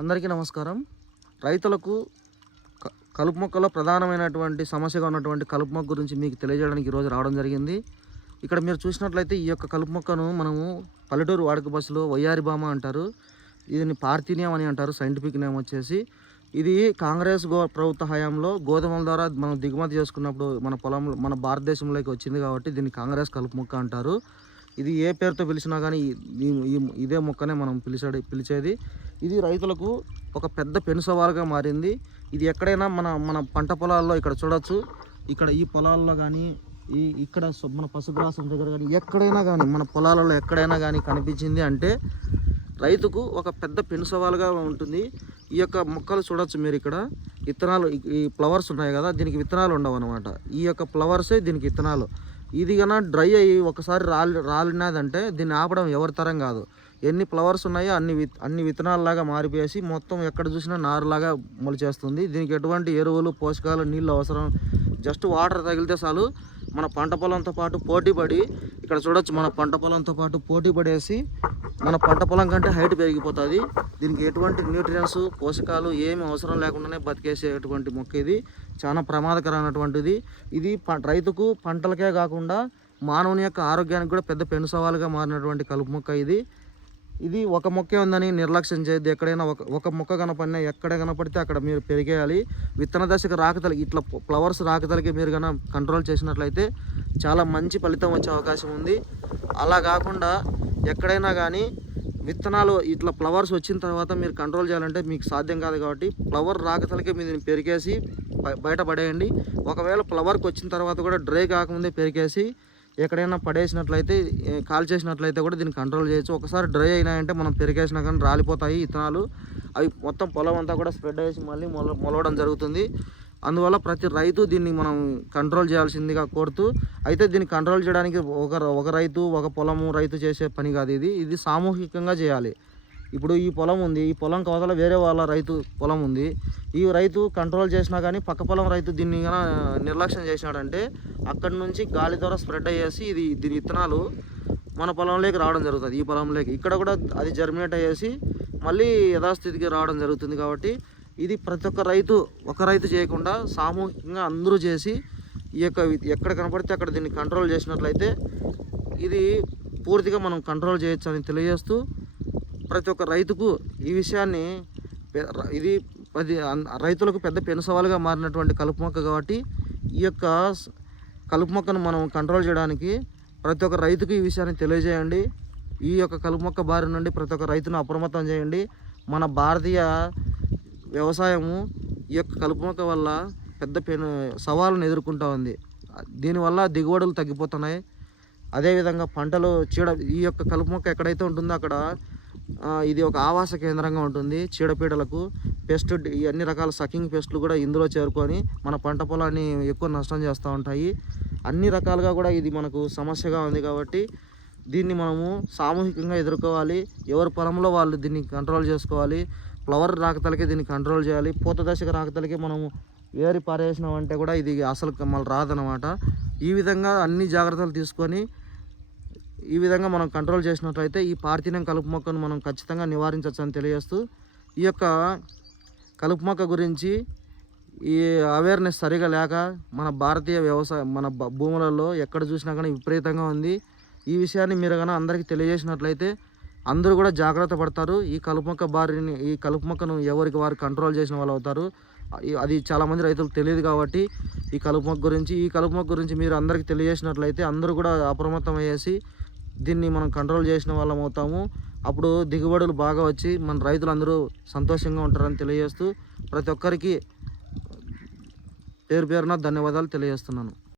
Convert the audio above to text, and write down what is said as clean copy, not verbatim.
అందరికీ నమస్కారం. రైతులకు కలుపు మొక్కలో ప్రధానమైనటువంటి సమస్యగా ఉన్నటువంటి కలుపు మొక్క గురించి మీకు తెలియజేయడానికి ఈరోజు రావడం జరిగింది. ఇక్కడ మీరు చూసినట్లయితే ఈ యొక్క కలుపు మొక్కను మనము పల్లెటూరు వాడుక భాషలో వయ్యారి బామ అంటారు. దీన్ని పార్థీనియం అని అంటారు సైంటిఫిక్ నేమ్ వచ్చేసి. ఇది కాంగ్రెస్ ప్రభుత్వ హయాంలో గోధుమల ద్వారా మనం దిగుమతి చేసుకున్నప్పుడు మన పొలంలో మన భారతదేశంలోకి వచ్చింది కాబట్టి దీన్ని కాంగ్రెస్ కలుపు మొక్క అంటారు. ఇది ఏ పేరుతో పిలిచినా కానీ ఇదే మొక్కనే మనం పిలిచేది. ఇది రైతులకు ఒక పెద్ద పెను సవాలుగా మారింది. ఇది ఎక్కడైనా మన పంట పొలాల్లో ఇక్కడ చూడొచ్చు. ఇక్కడ ఈ పొలాల్లో కానీ ఇక్కడ మన పశుగ్రాసం దగ్గర కానీ ఎక్కడైనా కానీ మన పొలాలలో ఎక్కడైనా కానీ కనిపించింది అంటే రైతుకు ఒక పెద్ద పెను సవాలుగా ఉంటుంది. ఈ యొక్క మొక్కలు చూడొచ్చు మీరు. ఇక్కడ విత్తనాలు, ఈ ఫ్లవర్స్ ఉన్నాయి కదా, దీనికి విత్తనాలు ఉండవు అన్నమాట. ఈ యొక్క ఫ్లవర్సే దీనికి విత్తనాలు. ఇది కన్నా డ్రై అయ్యి ఒకసారి రాలినదంటే దీన్ని ఆపడం ఎవరి తరం కాదు. ఎన్ని ఫ్లవర్స్ ఉన్నాయో అన్ని విత్తనాలలాగా మారిపోయేసి మొత్తం ఎక్కడ చూసినా నారులాగా మొలిచేస్తుంది. దీనికి ఎటువంటి ఎరువులు, పోషకాలు, నీళ్ళు అవసరం. జస్ట్ వాటర్ తగిలితే చాలు మన పంట పొలంతో పాటు పోటీపడి, ఇక్కడ చూడొచ్చు, మన పంట పొలంతో పాటు పోటీ పడేసి మన పంట పొలం కంటే హైట్ పెరిగిపోతుంది. దీనికి ఎటువంటి న్యూట్రియన్స్, పోషకాలు ఏమి అవసరం లేకుండానే బతికేసేటువంటి మొక్క. ఇది చాలా ప్రమాదకరమైనటువంటిది. ఇది రైతుకు, పంటలకే కాకుండా మానవుని యొక్క ఆరోగ్యానికి కూడా పెద్ద పెను సవాలుగా మారినటువంటి కలుపు మొక్క. ఇది ఒక మొక్కే ఉందని నిర్లక్ష్యం చేయద్దు. ఎక్కడైనా ఒక మొక్క కనపడినా ఎక్కడ కనపడితే అక్కడ మీరు పెరిగేయాలి. విత్తన దశకు రాకతలకి, ఇట్లా ఫ్లవర్స్ రాకతలకి మీరు కన్నా కంట్రోల్ చేసినట్లయితే చాలా మంచి ఫలితం వచ్చే అవకాశం ఉంది. అలా కాకుండా ఎక్కడైనా కానీ విత్తనాలు ఇట్లా ఫ్లవర్స్ వచ్చిన తర్వాత మీరు కంట్రోల్ చేయాలంటే మీకు సాధ్యం కాదు. కాబట్టి ఫ్లవర్ రాకతలకే మీరు పెరికేసి బయటపడేయండి. ఒకవేళ ఫ్లవర్కి వచ్చిన తర్వాత కూడా డ్రై కాకముందే పెరికేసి ఎక్కడైనా పడేసినట్లయితే, కాల్ చేసినట్లయితే కూడా దీన్ని కంట్రోల్ చేయొచ్చు. ఒకసారి డ్రై అయినాయంటే మనం పెరికేసినా కానీ రాలిపోతాయి విత్తనాలు. అవి మొత్తం పొలం అంతా కూడా స్ప్రెడ్ అయ్యేసి మళ్ళీ మొలవడం జరుగుతుంది. అందువల్ల ప్రతి రైతు దీన్ని మనం కంట్రోల్ చేయాల్సిందిగా కోరుతూ, అయితే దీన్ని కంట్రోల్ చేయడానికి ఒక రైతు, ఒక పొలము రైతు చేసే పని కాదు. ఇది సామూహికంగా చేయాలి. ఇప్పుడు ఈ పొలం ఉంది, ఈ పొలం కవతల వేరే వాళ్ళ రైతు పొలం ఉంది. ఈ రైతు కంట్రోల్ చేసినా కానీ పక్క పొలం రైతు దీన్ని నిర్లక్ష్యం చేసినాడంటే అక్కడి నుంచి గాలి ద్వారా స్ప్రెడ్ అయ్యేసి దీని విత్తనాలు మన పొలంలోకి రావడం జరుగుతుంది. ఈ పొలంలోకి ఇక్కడ కూడా అది జర్మినేట్ అయ్యేసి మళ్ళీ యథాస్థితికి రావడం జరుగుతుంది. కాబట్టి ఇది ప్రతి ఒక్క ఒక రైతు చేయకుండా సామూహికంగా అందరూ చేసి ఈ యొక్క ఎక్కడ కనపడితే అక్కడ దీన్ని కంట్రోల్ చేసినట్లయితే ఇది పూర్తిగా మనం కంట్రోల్ చేయొచ్చు అని తెలియజేస్తూ, ప్రతి ఒక్క రైతుకు ఈ విషయాన్ని, ఇది రైతులకు పెద్ద పెను సవాలుగా మారినటువంటి కలుపు మొక్క. కాబట్టి ఈ యొక్క కలుపు మొక్కను మనం కంట్రోల్ చేయడానికి ప్రతి ఒక్క రైతుకు ఈ విషయాన్ని తెలియజేయండి. ఈ యొక్క కలుపు మొక్క బారి నుండి ప్రతి ఒక్క రైతును అప్రమత్తం చేయండి. మన భారతీయ వ్యవసాయము ఈ యొక్క కలుపు మొక్క వల్ల పెద్ద సవాళ్ళను ఎదుర్కొంటూ ఉంది. దీనివల్ల దిగుబడులు తగ్గిపోతున్నాయి. అదేవిధంగా పంటలు ఈ యొక్క కలుపు మొక్క ఎక్కడైతే ఉంటుందో అక్కడ ఇది ఒక ఆవాస కేంద్రంగా ఉంటుంది. చీడపీడలకు, పెస్ట్, ఈ అన్ని రకాల సకింగ్ పెస్ట్లు కూడా ఇందులో చేరుకొని మన పంట పొలాన్ని ఎక్కువ నష్టం చేస్తూ ఉంటాయి. అన్ని రకాలుగా కూడా ఇది మనకు సమస్యగా ఉంది. కాబట్టి దీన్ని మనము సామూహికంగా ఎదుర్కోవాలి. ఎవరి పొలంలో వాళ్ళు దీన్ని కంట్రోల్ చేసుకోవాలి. ఫ్లవర్ రాకతలకి దీన్ని కంట్రోల్ చేయాలి. పూత దశకు రాకతలకి మనము ఏరి పారేసినామంటే కూడా ఇది అసలు మళ్ళీ రాదనమాట. ఈ విధంగా అన్ని జాగ్రత్తలు తీసుకొని ఈ విధంగా మనం కంట్రోల్ చేసినట్లయితే ఈ పార్థీనియం కలుపు మొక్కను మనం ఖచ్చితంగా నివారించవచ్చు అని తెలియజేస్తూ, ఈ యొక్క కలుపు మొక్క గురించి ఈ అవేర్నెస్ సరిగా లేక మన భారతీయ వ్యవసాయం, మన భూములలో ఎక్కడ చూసినా కానీ విపరీతంగా ఉంది. ఈ విషయాన్ని మీరు కన్నా అందరికీ తెలియజేసినట్లయితే అందరూ కూడా జాగ్రత్త పడతారు. ఈ కలుపు మొక్కను ఎవరికి వారు కంట్రోల్ చేసిన వాళ్ళు అవుతారు. అది చాలామంది రైతులకు తెలియదు. కాబట్టి ఈ కలుపు మొక్క గురించి మీరు అందరికీ తెలియజేసినట్లయితే అందరూ కూడా అప్రమత్తం అయ్యేసి దీన్ని మనం కంట్రోల్ చేసిన వాళ్ళం అవుతాము. అప్పుడు దిగుబడులు బాగా వచ్చి మన రైతులందరూ సంతోషంగా ఉంటారని తెలియజేస్తూ ప్రతి ఒక్కరికి పేరున ధన్యవాదాలు తెలియజేస్తున్నాను.